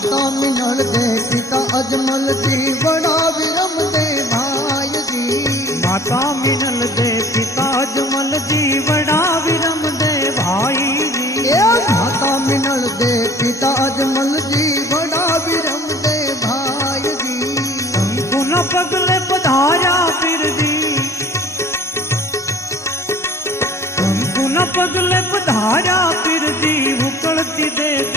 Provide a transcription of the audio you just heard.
माता मिनल दे पिता अजमल जी बड़ा विरम दे भाई जी। माता मिनल दे पिता अजमल जी बड़ा विरम दे भाई जी। माता मिनल दे पिता अजमल जी बड़ा विरम दे भाई जी। शंकु न पगले पधारा फिर जी, शंकु न पगले पधारा फिर जी, उकड़ती देख